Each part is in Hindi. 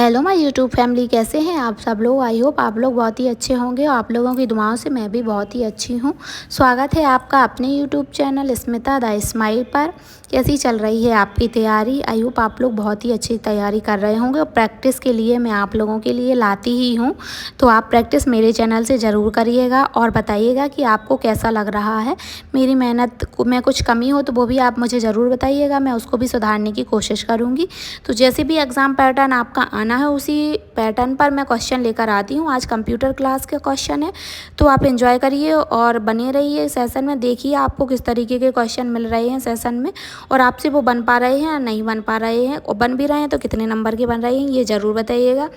हेलो माय यूट्यूब फैमिली, कैसे हैं आप सब लोग। आई होप आप लोग बहुत ही अच्छे होंगे और आप लोगों की दुआओं से मैं भी बहुत ही अच्छी हूँ। स्वागत है आपका अपने YouTube channel Smita the smile पर। कैसी चल रही है आपकी तैयारी। आई होप आप लोग बहुत ही अच्छी तैयारी कर रहे होंगे और प्रैक्टिस के लिए मैं आप लोगों के लिए लाती ही हूँ। तो आप प्रैक्टिस मेरे चैनल से ज़रूर करिएगा और बताइएगा कि आपको कैसा लग रहा है। मेरी मेहनत में कुछ कमी हो तो वो भी आप मुझे ज़रूर बताइएगा, मैं उसको भी सुधारने की कोशिश करूँगी। तो जैसे भी एग्ज़ाम पैटर्न आपका आना है उसी पैटर्न पर मैं क्वेश्चन लेकर आती हूँ। आज कंप्यूटर क्लास के क्वेश्चन है, तो आप एंजॉय करिए और बने रहिए सेशन में। देखिए आपको किस तरीके के क्वेश्चन मिल रहे हैं सेशन में और आपसे वो बन पा रहे हैं या नहीं बन पा रहे हैं, और बन भी रहे हैं तो कितने नंबर के बन रहे हैं ये ज़रूर बताइएगा।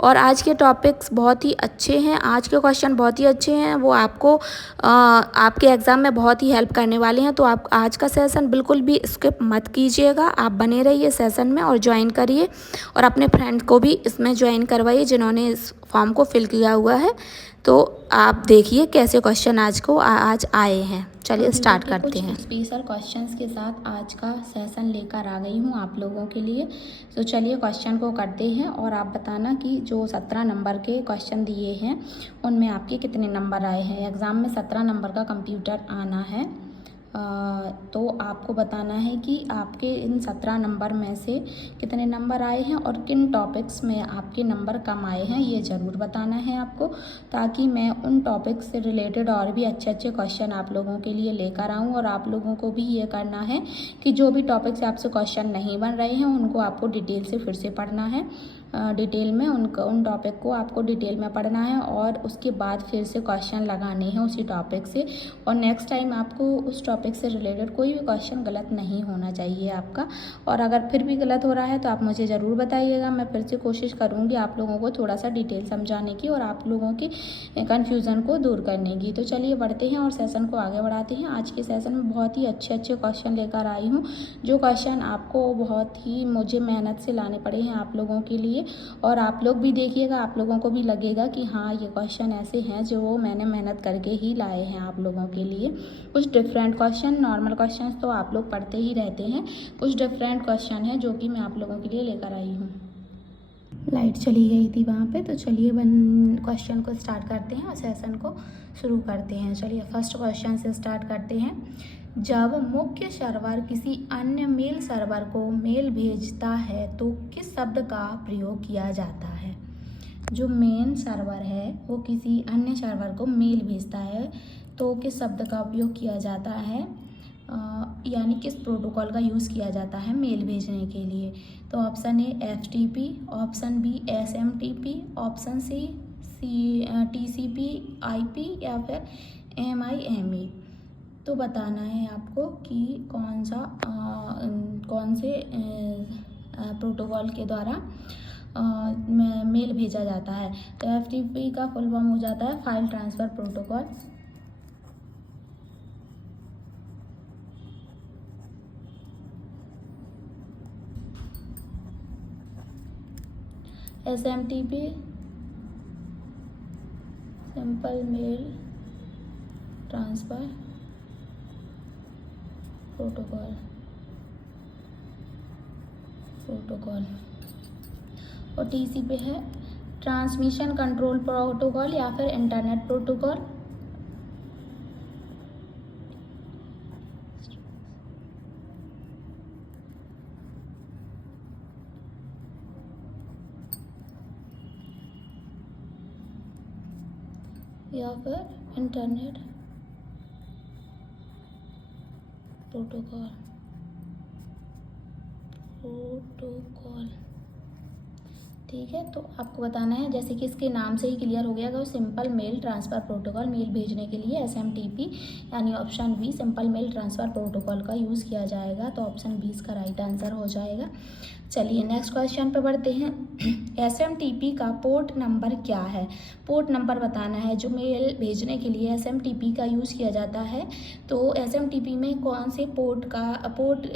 और आज के टॉपिक्स बहुत ही अच्छे हैं, आज के क्वेश्चन बहुत ही अच्छे हैं, वो आपको आपके एग्ज़ाम में बहुत ही हेल्प करने वाले हैं। तो आप आज का सेशन बिल्कुल भी स्किप मत कीजिएगा, आप बने रहिए सेशन में और ज्वाइन करिए और अपने फ्रेंड को भी इसमें ज्वाइन करवाइए जिन्होंने इस फॉर्म को फिल किया हुआ है। तो आप देखिए कैसे क्वेश्चन आज आए हैं। चलिए स्टार्ट करते हैं। स्पेशल क्वेश्चंस के साथ आज का सेशन लेकर आ गई हूँ आप लोगों के लिए। तो चलिए क्वेश्चन को करते हैं और आप बताना कि जो 17 नंबर के क्वेश्चन दिए हैं उनमें आपके कितने नंबर आए हैं। एग्ज़ाम में 17 नंबर का कंप्यूटर आना है। तो आपको बताना है कि आपके इन 17 नंबर में से कितने नंबर आए हैं और किन टॉपिक्स में आपके नंबर कम आए हैं, ये ज़रूर बताना है आपको, ताकि मैं उन टॉपिक्स से रिलेटेड और भी अच्छे अच्छे क्वेश्चन आप लोगों के लिए लेकर आऊँ। और आप लोगों को भी ये करना है कि जो भी टॉपिक से आपसे क्वेश्चन नहीं बन रहे हैं उनको आपको डिटेल से फिर से पढ़ना है। डिटेल में उन टॉपिक को आपको डिटेल में पढ़ना है और उसके बाद फिर से क्वेश्चन लगाने हैं उसी टॉपिक से। और नेक्स्ट टाइम आपको उस टॉपिक से रिलेटेड कोई भी क्वेश्चन गलत नहीं होना चाहिए आपका। और अगर फिर भी गलत हो रहा है तो आप मुझे ज़रूर बताइएगा, मैं फिर से कोशिश करूँगी आप लोगों को थोड़ा सा डिटेल समझाने की और आप लोगों की कन्फ्यूज़न को दूर करने की। तो चलिए बढ़ते हैं और सेशन को आगे बढ़ाते हैं। आज के सेशन में बहुत ही अच्छे अच्छे क्वेश्चन लेकर आई हूँ, जो क्वेश्चन आपको बहुत ही मुझे मेहनत से लाने पड़े हैं आप लोगों के लिए। और आप लोग भी देखिएगा, आप लोगों को भी लगेगा कि हाँ ये क्वेश्चन ऐसे हैं जो वो मैंने मेहनत करके ही लाए हैं आप लोगों के लिए। कुछ डिफरेंट क्वेश्चन, नॉर्मल क्वेश्चन तो आप लोग पढ़ते ही रहते हैं, कुछ डिफरेंट क्वेश्चन है जो कि मैं आप लोगों के लिए लेकर आई हूँ। लाइट चली गई थी वहाँ पे, तो चलिए क्वेश्चन को स्टार्ट करते हैं और सेशन को शुरू करते हैं। चलिए फर्स्ट क्वेश्चन से स्टार्ट करते हैं। जब मुख्य सर्वर किसी अन्य मेल सर्वर को मेल भेजता है तो किस शब्द का प्रयोग किया जाता है। जो मेन सर्वर है वो किसी अन्य सर्वर को मेल भेजता है तो किस शब्द का उपयोग किया जाता है, यानी किस प्रोटोकॉल का यूज़ किया जाता है मेल भेजने के लिए। तो option A FTP, option B SMTP, option C TCP IP या फिर MIME। तो बताना है आपको कि कौन से प्रोटोकॉल के द्वारा मेल भेजा जाता है। तो FTP का फुल फॉर्म हो जाता है file transfer protocol. SMTP simple mail transfer protocol. और TCP है ट्रांसमिशन कंट्रोल प्रोटोकॉल या फिर इंटरनेट प्रोटोकॉल। या फिर इंटरनेट प्रोटोकॉल। ठीक है, तो आपको बताना है जैसे कि इसके नाम से ही क्लियर हो गया कि simple mail transfer protocol, mail भेजने के लिए SMTP यानी option B simple mail transfer protocol का यूज़ किया जाएगा। तो ऑप्शन बी इसका राइट आंसर हो जाएगा। चलिए नेक्स्ट क्वेश्चन पर बढ़ते हैं। SMTP का पोर्ट नंबर क्या है। पोर्ट नंबर बताना है। जो मेल भेजने के लिए SMTP का यूज़ किया जाता है तो SMTP में कौन से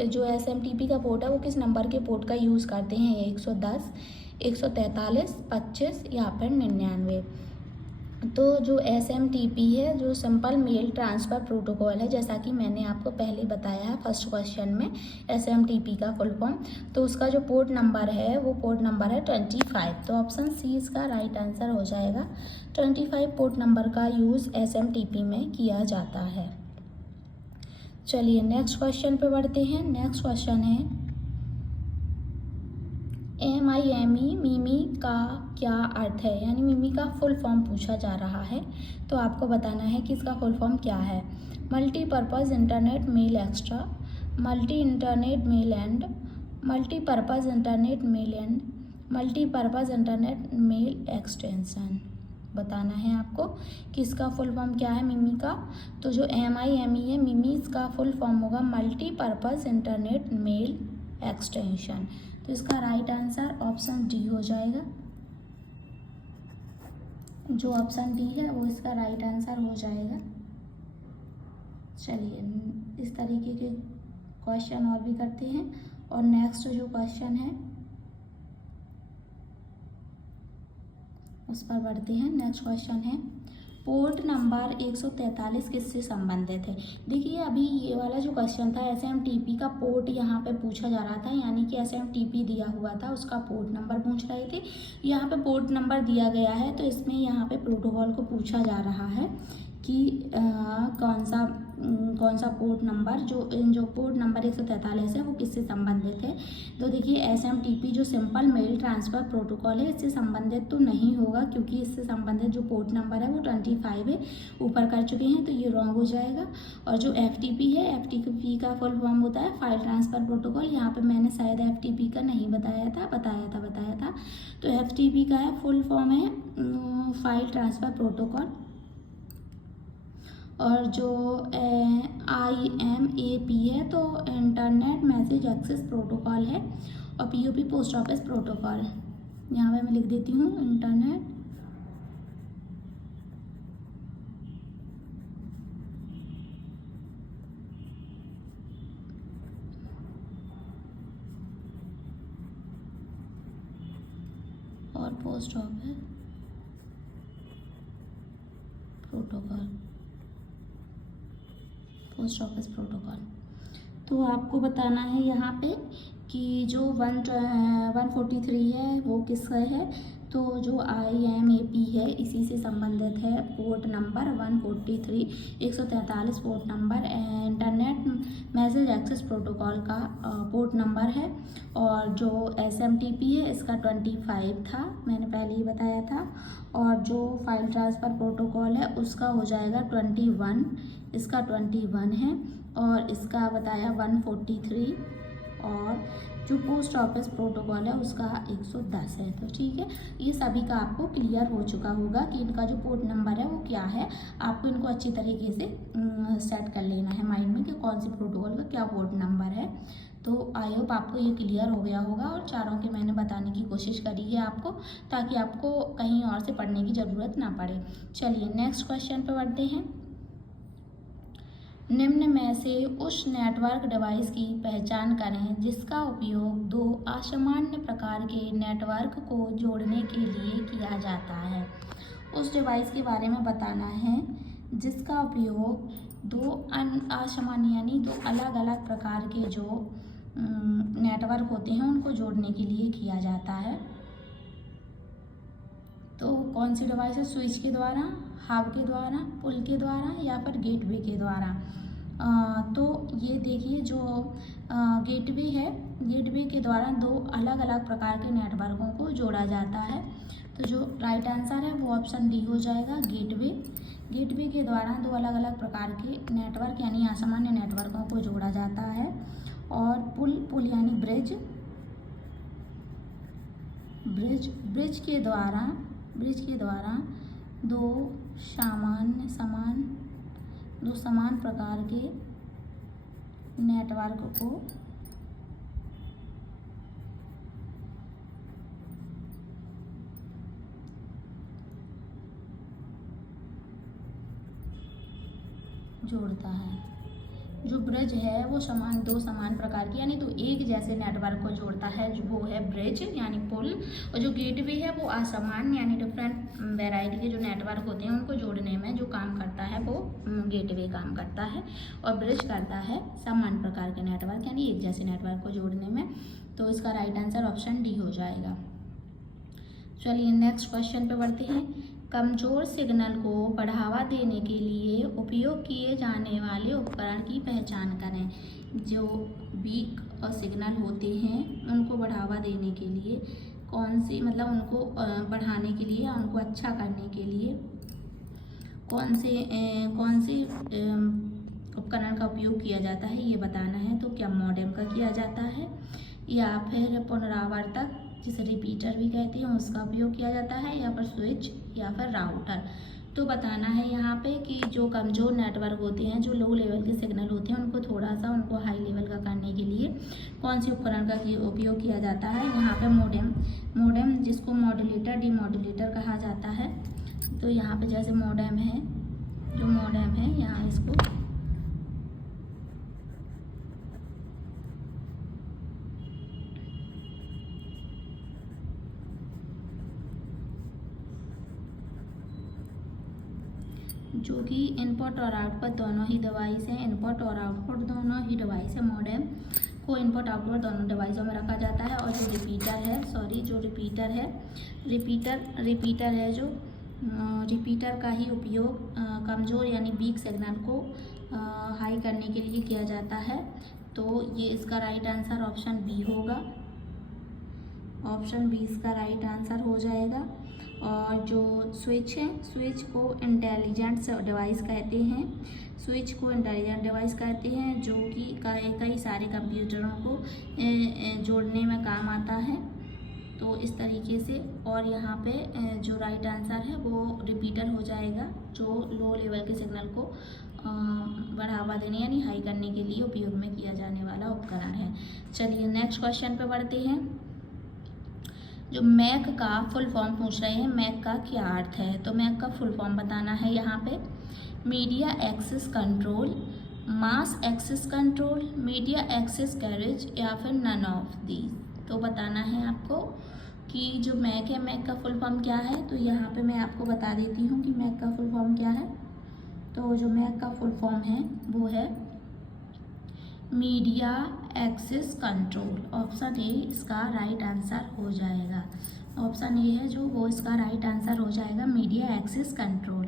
जो SMTP का पोर्ट है वो किस नंबर के पोर्ट का यूज़ करते हैं। 110, 143, 25 या फिर 99। तो जो SMTP है, जो सिंपल मेल ट्रांसफ़र प्रोटोकॉल है, जैसा कि मैंने आपको पहले बताया है फर्स्ट क्वेश्चन में SMTP का फुल फॉर्म, तो उसका जो पोर्ट नंबर है वो पोर्ट नंबर है 25। तो ऑप्शन सी इसका राइट आंसर हो जाएगा। 25 पोर्ट नंबर का यूज़ SMTP में किया जाता है। चलिए नेक्स्ट क्वेश्चन पे बढ़ते हैं। नेक्स्ट क्वेश्चन है MIME मिमी का क्या अर्थ है, यानी मिमी का फुल फॉर्म पूछा जा रहा है। तो आपको बताना है कि इसका फुल फॉर्म क्या है। Multipurpose internet mail extra, multi internet mail and, multipurpose internet mail and, multipurpose internet mail extension. बताना है आपको कि इसका फुल फॉर्म क्या है मिमी का। तो जो MIME है मिमी, इसका फुल फॉर्म होगा मल्टीपर्पज़ इंटरनेट मेल एक्सटेंशन। तो इसका राइट आंसर ऑप्शन डी हो जाएगा। जो ऑप्शन डी है वो इसका राइट आंसर हो जाएगा। चलिए इस तरीके के क्वेश्चन और भी करते हैं। और नेक्स्ट जो क्वेश्चन है उस पर बढ़ते हैं। नेक्स्ट क्वेश्चन है पोर्ट नंबर 143 किससे संबंधित है। देखिए अभी ये वाला जो क्वेश्चन था SMTP का पोर्ट यहाँ पे पूछा जा रहा था, यानी कि SMTP दिया हुआ था उसका पोर्ट नंबर पूछ रहे थे। यहाँ पे पोर्ट नंबर दिया गया है, तो इसमें यहाँ पे प्रोटोकॉल को पूछा जा रहा है कि कौन सा पोर्ट नंबर, जो पोर्ट नंबर 143 है वो किससे संबंधित है। तो देखिए SMTP जो सिंपल मेल ट्रांसफ़र प्रोटोकॉल है इससे संबंधित तो नहीं होगा, क्योंकि इससे संबंधित जो पोर्ट नंबर है वो 25 है, ऊपर कर चुके हैं, तो ये रॉन्ग हो जाएगा। और जो FTP है, FTP का फुल फॉर्म होता है फाइल ट्रांसफ़र प्रोटोकॉल। यहाँ पर मैंने शायद FTP का नहीं बताया था। तो FTP का है फुल फॉर्म है फाइल ट्रांसफ़र प्रोटोकॉल। और जो IMAP है तो इंटरनेट मैसेज एक्सेस प्रोटोकॉल है। और POP पोस्ट ऑफिस प्रोटोकॉल, यहाँ पे मैं लिख देती हूँ इंटरनेट और post office protocol, post office protocol. तो आपको बताना है यहाँ पे कि जो 143 है वो किसका है। तो जो IMAP है इसी से संबंधित है port number 143, 143 port number internet message access protocol का पोर्ट नंबर है। और जो SMTP है इसका 25 था, मैंने पहले ही बताया था। और जो फाइल ट्रांसफ़र प्रोटोकॉल है उसका हो जाएगा 21, इसका 21 है। और इसका बताया 143। और जो पोस्ट ऑफिस प्रोटोकॉल है उसका 110 है। तो ठीक है, ये सभी का आपको क्लियर हो चुका होगा कि इनका जो पोर्ट नंबर है वो क्या है। आपको इनको अच्छी तरीके से सेट कर लेना है माइंड में कि कौन सी प्रोटोकॉल का क्या पोर्ट नंबर है। तो आई होप आपको ये क्लियर हो गया होगा। और चारों के मैंने बताने की कोशिश करी है आपको, ताकि आपको कहीं और से पढ़ने की ज़रूरत ना पड़े। चलिए नेक्स्ट क्वेश्चन पर बढ़ते हैं। निम्न में से उस नेटवर्क डिवाइस की पहचान करें जिसका उपयोग दो असामान्य प्रकार के नेटवर्क को जोड़ने के लिए किया जाता है। उस डिवाइस के बारे में बताना है जिसका उपयोग दो असामान्य यानी दो अलग अलग प्रकार के जो नेटवर्क होते हैं उनको जोड़ने के लिए किया जाता है। तो कौन सी डिवाइस है। स्विच के द्वारा, हब के द्वारा, पुल के द्वारा या फिर गेटवे के द्वारा। तो ये देखिए जो गेटवे है, गेटवे के द्वारा दो अलग अलग प्रकार के नेटवर्कों को जोड़ा जाता है। तो जो राइट आंसर है वो ऑप्शन डी हो जाएगा, गेटवे। गेटवे के द्वारा दो अलग अलग प्रकार के नेटवर्क यानी असामान्य नेटवर्कों को जोड़ा जाता है। और पुल यानी ब्रिज, ब्रिज के द्वारा दो समान प्रकार के नेटवर्क को जोड़ता है। जो ब्रिज है वो दो समान प्रकार की यानी तो एक जैसे नेटवर्क को जोड़ता है, जो वो है ब्रिज यानी पुल। और जो गेटवे है वो असमान यानी डिफरेंट वैरायटी के जो नेटवर्क होते हैं उनको जोड़ने में जो काम करता है वो गेटवे काम करता है। और ब्रिज करता है समान प्रकार के नेटवर्क यानी एक जैसे नेटवर्क को जोड़ने में। तो इसका राइट आंसर ऑप्शन डी हो जाएगा। चलिए नेक्स्ट क्वेश्चन पे बढ़ते हैं। कमज़ोर सिग्नल को बढ़ावा देने के लिए उपयोग किए जाने वाले उपकरण की पहचान करें। जो वीक सिग्नल होते हैं उनको बढ़ावा देने के लिए कौन सी मतलब उनको बढ़ाने के लिए उनको अच्छा करने के लिए कौन से उपकरण का उपयोग किया जाता है ये बताना है। तो क्या मॉडेम का किया जाता है या फिर पुनरावर्तक जिसे रिपीटर भी कहते हैं उसका उपयोग किया जाता है या फिर स्विच या फिर राउटर। तो बताना है यहाँ पे कि जो कमज़ोर नेटवर्क होते हैं, जो लो लेवल के सिग्नल होते हैं, उनको थोड़ा सा उनको हाई लेवल का करने के लिए कौन सी उपकरण का उपयोग किया जाता है। यहाँ पे मॉडेम जिसको मॉड्यूलेटर डीमॉड्यूलेटर कहा जाता है। तो यहाँ पे जैसे मॉडेम है, जो मॉडेम है यहाँ इसको जो कि इनपुट और आउटपुट दोनों ही डिवाइस हैं, इनपुट और आउटपुट दोनों ही डिवाइस है। मॉडेम को इनपुट आउटपुट दोनों डिवाइसों में रखा जाता है। और जो रिपीटर है जो रिपीटर का ही उपयोग कमज़ोर यानी वीक सिग्नल को हाई करने के लिए किया जाता है। तो ये इसका राइट आंसर ऑप्शन बी होगा। ऑप्शन बी इसका राइट आंसर हो जाएगा। और जो स्विच है, स्विच को इंटेलिजेंट डिवाइस कहते हैं। स्विच को इंटेलिजेंट डिवाइस कहते हैं जो कि कई सारे कंप्यूटरों को जोड़ने में काम आता है। तो इस तरीके से। और यहाँ पे जो राइट आंसर है वो रिपीटर हो जाएगा, जो लो लेवल के सिग्नल को बढ़ावा देने यानी हाई करने के लिए उपयोग में किया जाने वाला उपकरण है। चलिए नेक्स्ट क्वेश्चन पे बढ़ते हैं। जो मैक का फुल फॉर्म पूछ रहे हैं, मैक का क्या अर्थ है। तो मैक का फुल फॉर्म बताना है यहाँ पे। Media access control, mass access control, media access carriage या फिर नन ऑफ दीज। तो बताना है आपको कि जो मैक है, मैक का फुल फॉर्म क्या है। तो यहाँ पे मैं आपको बता देती हूँ कि मैक का फुल फॉर्म क्या है। तो जो मैक का फुल फॉर्म है वो है media access control. Option A इसका राइट आंसर हो जाएगा। ऑप्शन ए है जो वो इसका राइट आंसर हो जाएगा, मीडिया एक्सेस कंट्रोल।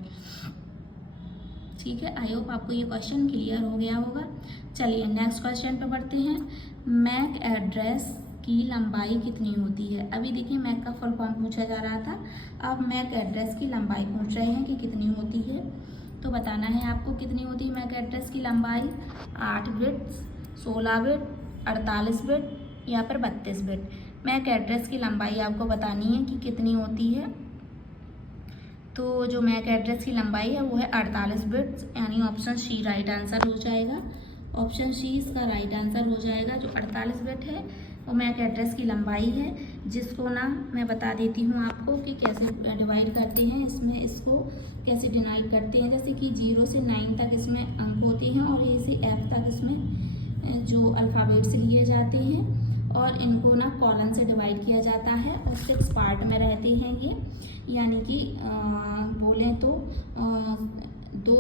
ठीक है, आई होप आपको ये क्वेश्चन क्लियर हो गया होगा। चलिए नेक्स्ट क्वेश्चन पे बढ़ते हैं। मैक एड्रेस की लंबाई कितनी होती है। अभी देखिए मैक का फुल फॉर्म पूछा जा रहा था, अब मैक एड्रेस की लंबाई पूछ रहे हैं कि कितनी होती है। तो बताना है आपको कितनी होती है मैक एड्रेस की लंबाई। 8 बिट, 16 बिट, 48 बिट या फिर 32 बिट। मैक एड्रेस की लंबाई आपको बतानी है कि कितनी होती है। तो जो मैक एड्रेस की लंबाई है वो है 48 बिट्स, यानी ऑप्शन सी राइट आंसर हो जाएगा। ऑप्शन सी इसका राइट आंसर हो जाएगा। जो 48 बिट है वो मैक एड्रेस की लंबाई है, जिसको ना मैं बता देती हूँ आपको कि कैसे डिवाइड करते हैं, इसमें इसको कैसे डिवाइड करते हैं। जैसे कि 0 से 9 तक इसमें अंक होते हैं और ए से एफ तक इसमें जो अल्फ़ाबेट से लिए जाते हैं और इनको ना कॉलन से डिवाइड किया जाता है और 6 पार्ट में रहते हैं ये। यानी कि बोलें तो दो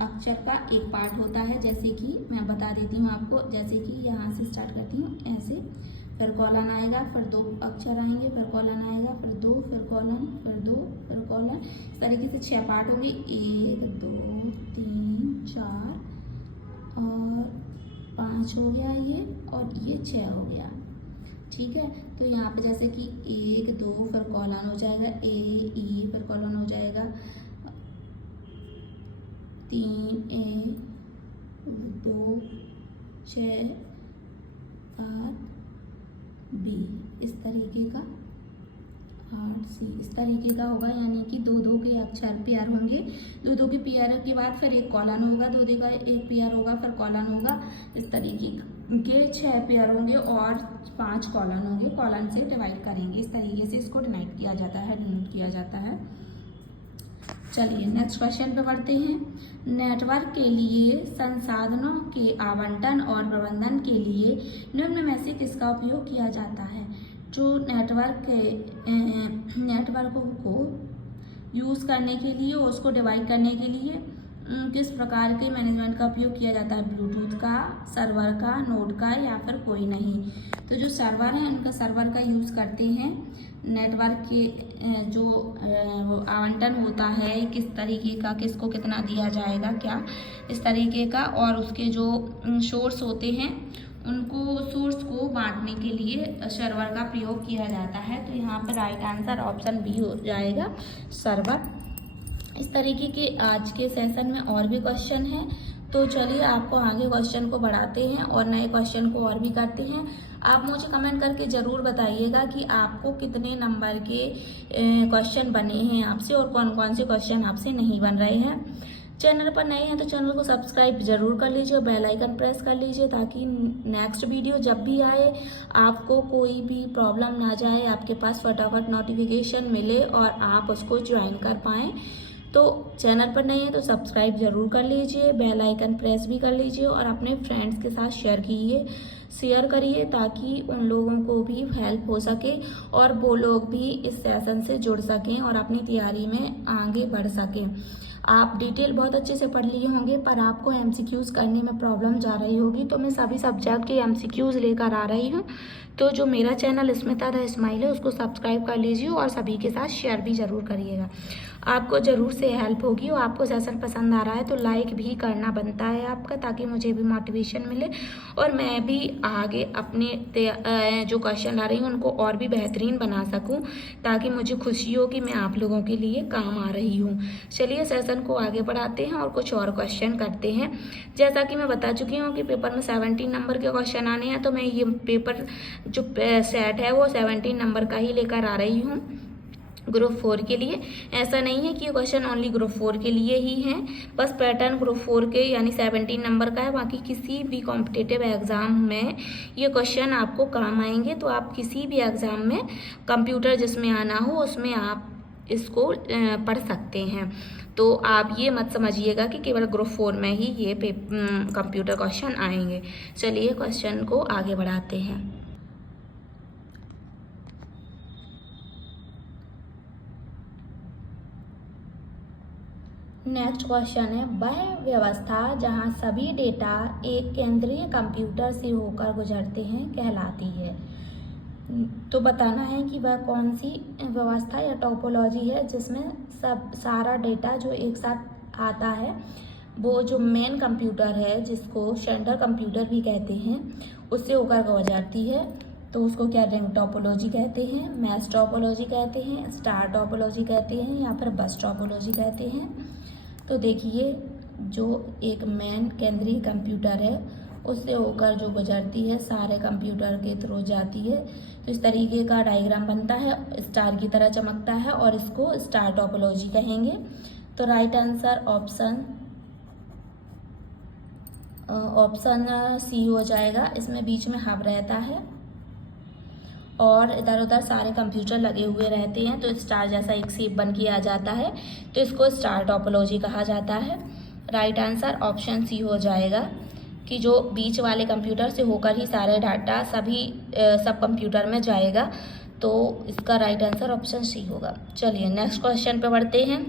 अक्षर का एक पार्ट होता है। जैसे कि मैं बता देती हूँ आपको, जैसे कि यहाँ से स्टार्ट करती हूँ ऐसे, फिर कॉलन आएगा, फिर 2 अक्षर आएंगे, फिर कॉलन आएगा, फिर 2, फिर कॉलन, फिर 2, फिर कॉलन। इस तरीके से 6 पार्ट होंगे, 1 2 3 4 और 5 हो गया ये, और ये 6 हो गया। ठीक है, तो यहाँ पे जैसे कि 1 2 फिर कॉलन हो जाएगा ए ई, फिर कॉलन हो जाएगा 3 ए 2 6 7 बी, इस तरीके का 8 सी, इस तरीके का होगा। यानी कि 2 के अक्षर पेयर होंगे, 2 के पेयर के बाद फिर एक कॉलन होगा, 2 का एक पेयर होगा, फिर कॉलन होगा। इस तरीके के 6 पेयर होंगे और 5 कॉलन होंगे, कॉलन से डिवाइड करेंगे। इस तरीके से इसको डिवाइड किया जाता है, डिनोट किया जाता है। चलिए नेक्स्ट क्वेश्चन पे बढ़ते हैं। नेटवर्क के लिए संसाधनों के आवंटन और प्रबंधन के लिए निम्न में से किसका उपयोग किया जाता है। जो नेटवर्क को यूज़ करने के लिए, उसको डिवाइड करने के लिए किस प्रकार के मैनेजमेंट का उपयोग किया जाता है। ब्लूटूथ का, सर्वर का, नोड का, या फिर कोई नहीं। तो जो सर्वर है उनका सर्वर का यूज़ करते हैं। नेटवर्क के जो आवंटन होता है किस तरीके का, किसको कितना दिया जाएगा, क्या इस तरीके का, और उसके जो सोर्स होते हैं उनको सोर्स को बांटने के लिए सर्वर का प्रयोग किया जाता है। तो यहाँ पर राइट आंसर ऑप्शन बी हो जाएगा, सर्वर। इस तरीके के आज के सेशन में और भी क्वेश्चन हैं, तो चलिए आपको आगे क्वेश्चन को बढ़ाते हैं और नए क्वेश्चन को और भी करते हैं। आप मुझे कमेंट करके ज़रूर बताइएगा कि आपको कितने नंबर के क्वेश्चन बने हैं आपसे और कौन कौन से क्वेश्चन आपसे नहीं बन रहे हैं। चैनल पर नए हैं तो चैनल को सब्सक्राइब जरूर कर लीजिए और बेल आइकन प्रेस कर लीजिए, ताकि नेक्स्ट वीडियो जब भी आए आपको कोई भी प्रॉब्लम ना जाए, आपके पास फटाफट नोटिफिकेशन मिले और आप उसको ज्वाइन कर पाएँ। तो चैनल पर नए हैं तो सब्सक्राइब ज़रूर कर लीजिए, बेल आइकन प्रेस भी कर लीजिए और अपने फ्रेंड्स के साथ शेयर करिए, ताकि उन लोगों को भी हेल्प हो सके और वो लोग भी इस सेशन से जुड़ सकें और अपनी तैयारी में आगे बढ़ सकें। आप डिटेल बहुत अच्छे से पढ़ लिए होंगे, पर आपको एमसीक्यूज़ करने में प्रॉब्लम जा रही होगी, तो मैं सभी सब्जेक्ट के एमसीक्यूज़ लेकर आ रही हूँ। तो जो मेरा चैनल स्मिता द स्माइल है उसको सब्सक्राइब कर लीजिए और सभी के साथ शेयर भी ज़रूर करिएगा, आपको ज़रूर से हेल्प होगी। और आपको सेशन पसंद आ रहा है तो लाइक भी करना बनता है आपका, ताकि मुझे भी मोटिवेशन मिले और मैं भी आगे अपने जो क्वेश्चन आ रही हूँ उनको और भी बेहतरीन बना सकूँ, ताकि मुझे खुशी हो कि मैं आप लोगों के लिए काम आ रही हूँ। चलिए सेशन को आगे बढ़ाते हैं और कुछ और क्वेश्चन करते हैं। जैसा कि मैं बता चुकी हूँ कि पेपर में 17 नंबर के क्वेश्चन आने हैं, तो मैं ये पेपर जो सेट है वो 17 नंबर का ही लेकर आ रही हूँ ग्रुप 4 के लिए। ऐसा नहीं है कि ये क्वेश्चन ओनली ग्रुप 4 के लिए ही हैं, बस पैटर्न ग्रुप 4 के यानी 17 नंबर का है। बाकी किसी भी कॉम्पिटिटिव एग्ज़ाम में ये क्वेश्चन आपको काम आएंगे। तो आप किसी भी एग्ज़ाम में कंप्यूटर जिसमें आना हो उसमें आप इसको पढ़ सकते हैं। तो आप ये मत समझिएगा कि केवल ग्रुप 4 में ही ये कंप्यूटर क्वेश्चन आएंगे। चलिए क्वेश्चन को आगे बढ़ाते हैं। नेक्स्ट क्वेश्चन है, वह व्यवस्था जहां सभी डेटा एक केंद्रीय कंप्यूटर से होकर गुजरते हैं कहलाती है। तो बताना है कि वह कौन सी व्यवस्था या टोपोलॉजी है जिसमें सारा डेटा जो एक साथ आता है, वो जो मेन कंप्यूटर है जिसको सेंट्रल कंप्यूटर भी कहते हैं उससे होकर गुजरती है। तो उसको क्या रिंग टोपोलॉजी कहते हैं, मैश टोपोलॉजी कहते हैं, स्टार टोपोलॉजी कहते हैं, या फिर बस टोपोलॉजी कहते हैं। तो देखिए जो एक मेन केंद्रीय कंप्यूटर है उससे होकर जो गुजरती है सारे कंप्यूटर के थ्रू जाती है, तो इस तरीके का डायग्राम बनता है, स्टार की तरह चमकता है और इसको स्टार टोपोलॉजी कहेंगे। तो राइट आंसर ऑप्शन सी हो जाएगा। इसमें बीच में हब रहता है और इधर उधर सारे कंप्यूटर लगे हुए रहते हैं, तो स्टार जैसा एक शेप बन के आ जाता है, तो इसको स्टार टोपोलॉजी कहा जाता है। राइट आंसर ऑप्शन सी हो जाएगा कि जो बीच वाले कंप्यूटर से होकर ही सारे डाटा सब कंप्यूटर में जाएगा, तो इसका राइट आंसर ऑप्शन सी होगा। चलिए नेक्स्ट क्वेश्चन पे बढ़ते हैं।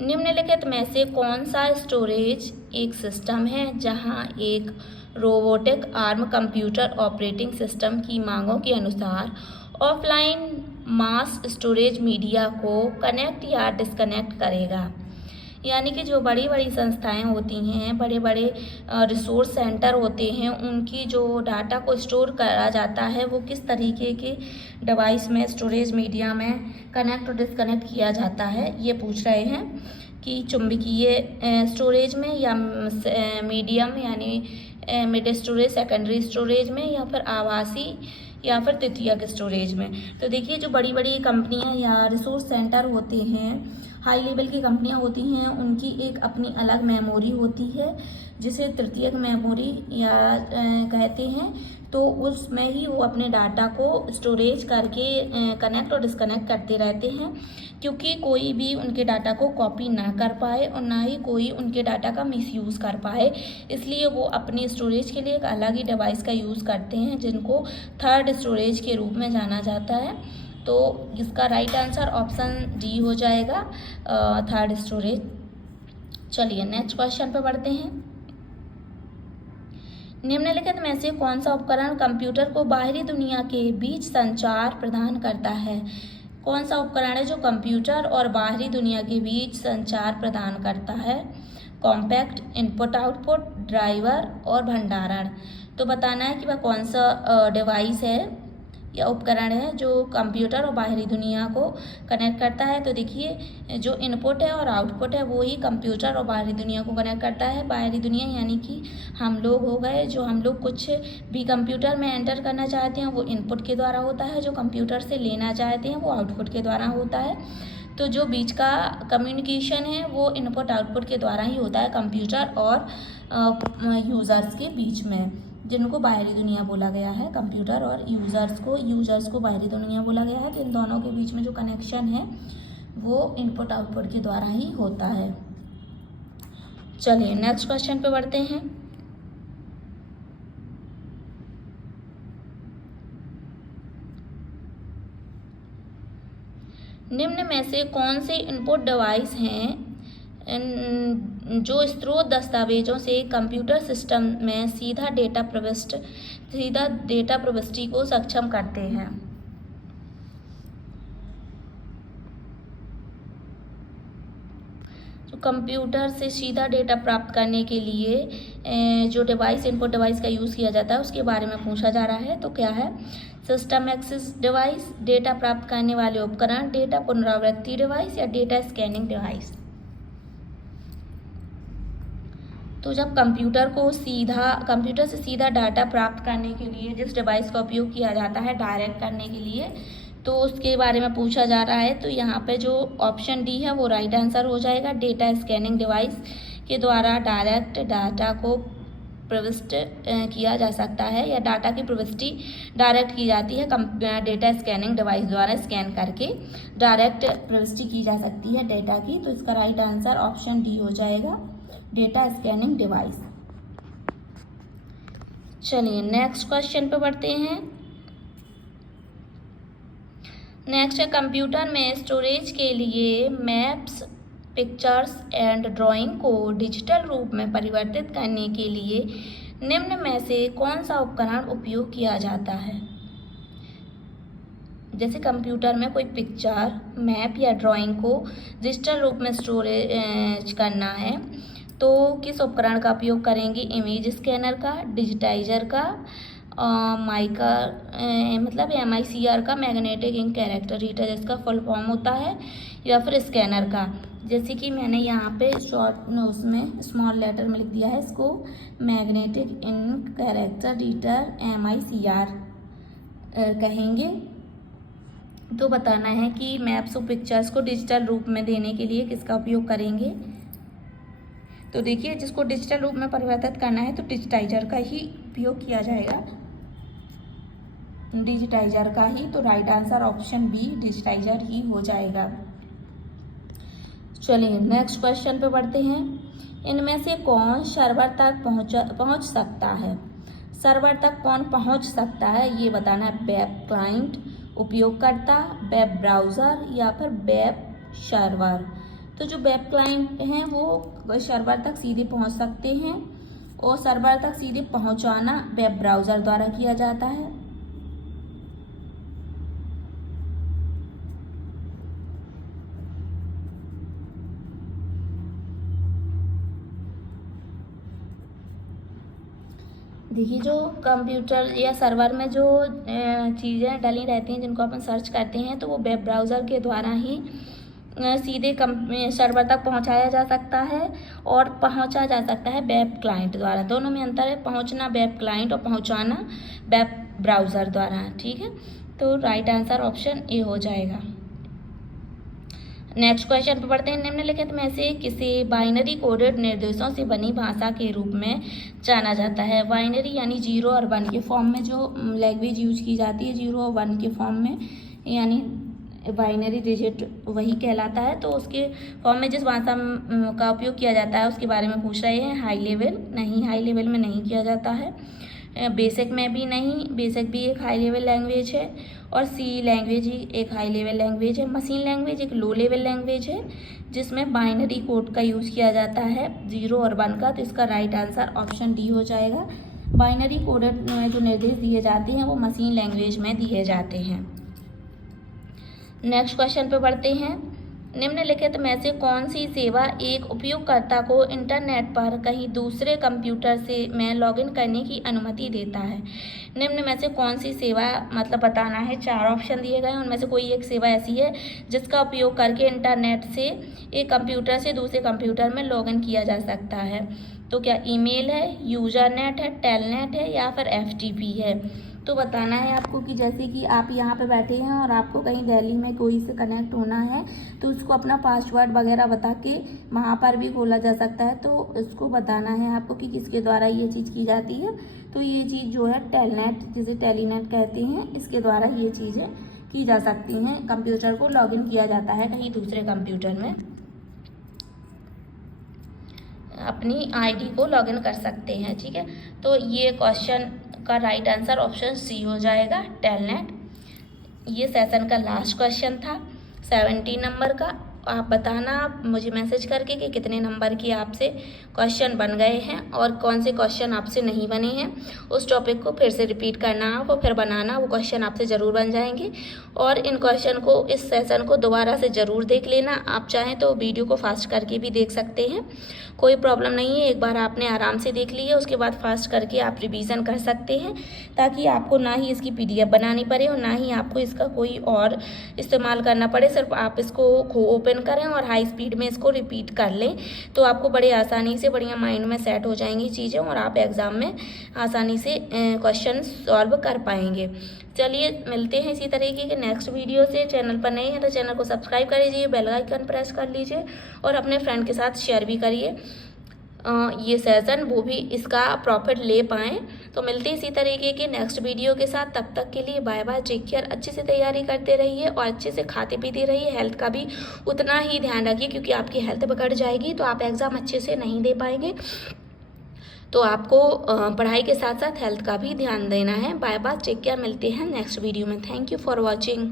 निम्नलिखित में से कौन सा स्टोरेज एक सिस्टम है जहां एक robotic arm computer operating system की मांगों के अनुसार ऑफलाइन मास स्टोरेज मीडिया को कनेक्ट या डिस्कनेक्ट करेगा। यानी कि जो बड़ी बड़ी संस्थाएं होती हैं, बड़े बड़े रिसोर्स सेंटर होते हैं, उनकी जो डाटा को स्टोर करा जाता है वो किस तरीके के डिवाइस में, स्टोरेज मीडिया में कनेक्ट और डिस्कनेक्ट किया जाता है, ये पूछ रहे हैं कि चुंबकीय स्टोरेज में या मीडियम यानी मिड स्टोरेज, सेकेंडरी स्टोरेज में, या फिर आभासी या फिर तृतीयक स्टोरेज में। तो देखिए जो बड़ी बड़ी कंपनियां या रिसोर्स सेंटर होते हैं हाई लेवल की कंपनियां होती हैं उनकी एक अपनी अलग मेमोरी होती है जिसे तृतीयक मेमोरी या कहते हैं। तो उसमें ही वो अपने डाटा को स्टोरेज करके कनेक्ट और डिस्कनेक्ट करते रहते हैं, क्योंकि कोई भी उनके डाटा को कॉपी ना कर पाए और ना ही कोई उनके डाटा का मिसयूज़ कर पाए। इसलिए वो अपनी स्टोरेज के लिए एक अलग ही डिवाइस का यूज़ करते हैं जिनको थर्ड स्टोरेज के रूप में जाना जाता है। तो इसका राइट आंसर ऑप्शन डी हो जाएगा, थर्ड स्टोरेज। चलिए नेक्स्ट क्वेश्चन पे बढ़ते हैं। निम्नलिखित में से कौन सा उपकरण कंप्यूटर को बाहरी दुनिया के बीच संचार प्रदान करता है? कौन सा उपकरण है जो कंप्यूटर और बाहरी दुनिया के बीच संचार प्रदान करता है? कॉम्पैक्ट, इनपुट आउटपुट, ड्राइवर और भंडारण। तो बताना है कि वह कौन सा डिवाइस है या उपकरण है जो कंप्यूटर और बाहरी दुनिया को कनेक्ट करता है। तो देखिए जो इनपुट है और आउटपुट है वो ही कंप्यूटर और बाहरी दुनिया को कनेक्ट करता है। बाहरी दुनिया यानी कि हम लोग हो गए, जो हम लोग कुछ भी कंप्यूटर में एंटर करना चाहते हैं वो इनपुट के द्वारा होता है, जो कंप्यूटर से लेना चाहते हैं वो आउटपुट के द्वारा होता है। तो जो बीच का कम्युनिकेशन है वो इनपुट आउटपुट के द्वारा ही होता है कंप्यूटर और यूज़र्स के बीच में, जिनको बाहरी दुनिया बोला गया है। कंप्यूटर और यूज़र्स को बाहरी दुनिया बोला गया है। तो इन दोनों के बीच में जो कनेक्शन है वो इनपुट आउटपुट के द्वारा ही होता है। चलिए नेक्स्ट क्वेश्चन पे बढ़ते हैं। निम्न में से कौन से इनपुट डिवाइस हैं जो स्रोत दस्तावेजों से कंप्यूटर सिस्टम में सीधा डेटा प्रविष्टि को सक्षम करते हैं? तो कंप्यूटर से सीधा डेटा प्राप्त करने के लिए जो डिवाइस इनपुट डिवाइस का यूज़ किया जाता है उसके बारे में पूछा जा रहा है। तो क्या है? सिस्टम एक्सेस डिवाइस, डेटा प्राप्त करने वाले उपकरण, डेटा पुनरावृत्ति डिवाइस या डेटा स्कैनिंग डिवाइस। तो जब कंप्यूटर से सीधा डाटा प्राप्त करने के लिए जिस डिवाइस का उपयोग किया जाता है डायरेक्ट करने के लिए, तो उसके बारे में पूछा जा रहा है। तो यहाँ पे जो ऑप्शन डी है वो राइट आंसर हो जाएगा। डेटा स्कैनिंग डिवाइस के द्वारा डायरेक्ट डाटा को प्रविष्ट किया जा सकता है या डाटा की प्रविष्टि डायरेक्ट की जाती है डेटा स्कैनिंग डिवाइस द्वारा स्कैन करके डायरेक्ट प्रविष्टि की जा सकती है डेटा की। तो इसका राइट आंसर ऑप्शन डी हो जाएगा, डेटा स्कैनिंग डिवाइस। चलिए नेक्स्ट क्वेश्चन पे बढ़ते हैं। नेक्स्ट है कंप्यूटर में स्टोरेज के लिए मैप्स, पिक्चर्स एंड ड्राइंग को डिजिटल रूप में परिवर्तित करने के लिए निम्न में से कौन सा उपकरण उपयोग किया जाता है? जैसे कंप्यूटर में कोई पिक्चर, मैप या ड्राइंग को डिजिटल रूप में स्टोरेज करना है तो किस उपकरण का उपयोग करेंगे? इमेज स्कैनर का, डिजिटाइजर का, MICR का, मैग्नेटिक इंक कैरेक्टर रीडर जिसका फुल फॉर्म होता है, या फिर स्कैनर का। जैसे कि मैंने यहाँ पे शॉर्ट उसमें स्मॉल लेटर में लिख दिया है इसको, magnetic ink character reader MICR कहेंगे। तो बताना है कि मैप्स और पिक्चर्स को डिजिटल रूप में देने के लिए किसका उपयोग करेंगे। तो देखिए जिसको डिजिटल रूप में परिवर्तित करना है तो डिजिटाइजर का ही उपयोग किया जाएगा, डिजिटाइजर का ही। तो right answer option B, digitiser ही हो जाएगा। चलिए नेक्स्ट क्वेश्चन पे बढ़ते हैं। इनमें से कौन सर्वर तक पहुंच सकता है? सर्वर तक कौन पहुंच सकता है ये बताना है। वेब क्लाइंट, उपयोगकर्ता, वेब ब्राउज़र या फिर वेब सर्वर। तो जो वेब क्लाइंट हैं वो सर्वर तक सीधे पहुंच सकते हैं और सर्वर तक सीधे पहुंचाना वेब ब्राउज़र द्वारा किया जाता है। देखिए जो कंप्यूटर या सर्वर में जो चीज़ें डली रहती हैं जिनको अपन सर्च करते हैं तो वो वेब ब्राउज़र के द्वारा ही सीधे सर्वर तक पहुंचाया जा सकता है और पहुंचा जा सकता है वेब क्लाइंट द्वारा। दोनों में अंतर है, पहुंचना वेब क्लाइंट और पहुंचाना वेब ब्राउज़र द्वारा। ठीक है, तो राइट आंसर ऑप्शन ए हो जाएगा। नेक्स्ट क्वेश्चन पे पढ़ते हैं। निम्नलिखित में से किसे बाइनरी कोडेड निर्देशों से बनी भाषा के रूप में जाना जाता है? बाइनरी यानी 0 और 1 के फॉर्म में जो लैंग्वेज यूज की जाती है, 0 और 1 के फॉर्म में, यानी बाइनरी डिजिट वही कहलाता है। तो उसके फॉर्म में जिस भाषा का उपयोग किया जाता है उसके बारे में पूछ रहे हैं। हाई लेवल नहीं, हाई लेवल में नहीं किया जाता है। बेसिक में भी नहीं, बेसिक भी एक हाई लेवल लैंग्वेज है, और सी लैंग्वेज ही एक हाई लेवल लैंग्वेज है। मशीन लैंग्वेज एक लो लेवल लैंग्वेज है जिसमें बाइनरी कोड का यूज़ किया जाता है 0 और 1 का। तो इसका राइट आंसर ऑप्शन डी हो जाएगा। बाइनरी कोडेड जो निर्देश दिए जाते हैं वो मशीन लैंग्वेज में दिए जाते हैं। नेक्स्ट क्वेश्चन पे बढ़ते हैं। निम्नलिखित में से कौन सी सेवा एक उपयोगकर्ता को इंटरनेट पर कहीं दूसरे कंप्यूटर से में लॉगिन करने की अनुमति देता है? निम्न में से कौन सी सेवा मतलब बताना है। 4 ऑप्शन दिए गए हैं, उनमें से कोई एक सेवा ऐसी है जिसका उपयोग करके इंटरनेट से एक कंप्यूटर से दूसरे कंप्यूटर में लॉगिन किया जा सकता है। तो क्या ईमेल है, यूजरनेट है, टेलनेट है या फिर FTP है? तो बताना है आपको कि जैसे कि आप यहाँ पे बैठे हैं और आपको कहीं दिल्ली में कोई से कनेक्ट होना है तो उसको अपना पासवर्ड वगैरह बता के वहाँ पर भी खोला जा सकता है। तो इसको बताना है आपको कि किसके द्वारा ये चीज़ की जाती है। तो ये चीज़ जो है टेलनेट, जिसे टेलीनेट कहते हैं, इसके द्वारा ये चीज़ें की जा सकती हैं। कंप्यूटर को लॉगिन किया जाता है कहीं दूसरे कंप्यूटर में, अपनी ID को लॉगिन कर सकते हैं। ठीक है, तो ये क्वेश्चन का राइट आंसर ऑप्शन सी हो जाएगा, टेलनेट। ये सेशन का लास्ट क्वेश्चन था 17 नंबर का। आप बताना आप मुझे मैसेज करके कि कितने नंबर की आपसे क्वेश्चन बन गए हैं और कौन से क्वेश्चन आपसे नहीं बने हैं। उस टॉपिक को फिर से रिपीट करना आप और फिर बनाना, वो क्वेश्चन आपसे ज़रूर बन जाएंगे। और इन क्वेश्चन को, इस सेशन को दोबारा से ज़रूर देख लेना। आप चाहें तो वीडियो को फास्ट करके भी देख सकते हैं, कोई प्रॉब्लम नहीं है। एक बार आपने आराम से देख लिया, उसके बाद फास्ट करके आप रिवीजन कर सकते हैं, ताकि आपको ना ही इसकी PDF बनानी पड़े और ना ही आपको इसका कोई और इस्तेमाल करना पड़े। सिर्फ आप इसको ओपन करें और हाई स्पीड में इसको रिपीट कर लें, तो आपको बड़े आसानी से बढ़िया माइंड में सेट हो जाएंगी चीज़ें और आप एग्ज़ाम में आसानी से क्वेश्चन सॉल्व कर पाएंगे। चलिए मिलते हैं इसी तरीके के नेक्स्ट वीडियो से। चैनल पर नए हैं तो चैनल को सब्सक्राइब कर लीजिए, बेल आइकन प्रेस कर लीजिए और अपने फ्रेंड के साथ शेयर भी करिए ये सेशन, वो भी इसका प्रॉफिट ले पाएँ। तो मिलते हैं इसी तरीके के नेक्स्ट वीडियो के साथ। तब तक के लिए बाय बाय, टेक केयर। अच्छे से तैयारी करते रहिए और अच्छे से खाते पीते रहिए। हेल्थ का भी उतना ही ध्यान रखिए, क्योंकि आपकी हेल्थ बिगड़ जाएगी तो आप एग्ज़ाम अच्छे से नहीं दे पाएंगे। तो आपको पढ़ाई के साथ साथ हेल्थ का भी ध्यान देना है। Bye bye, take care. मिलते हैं नेक्स्ट वीडियो में। Thank you for watching.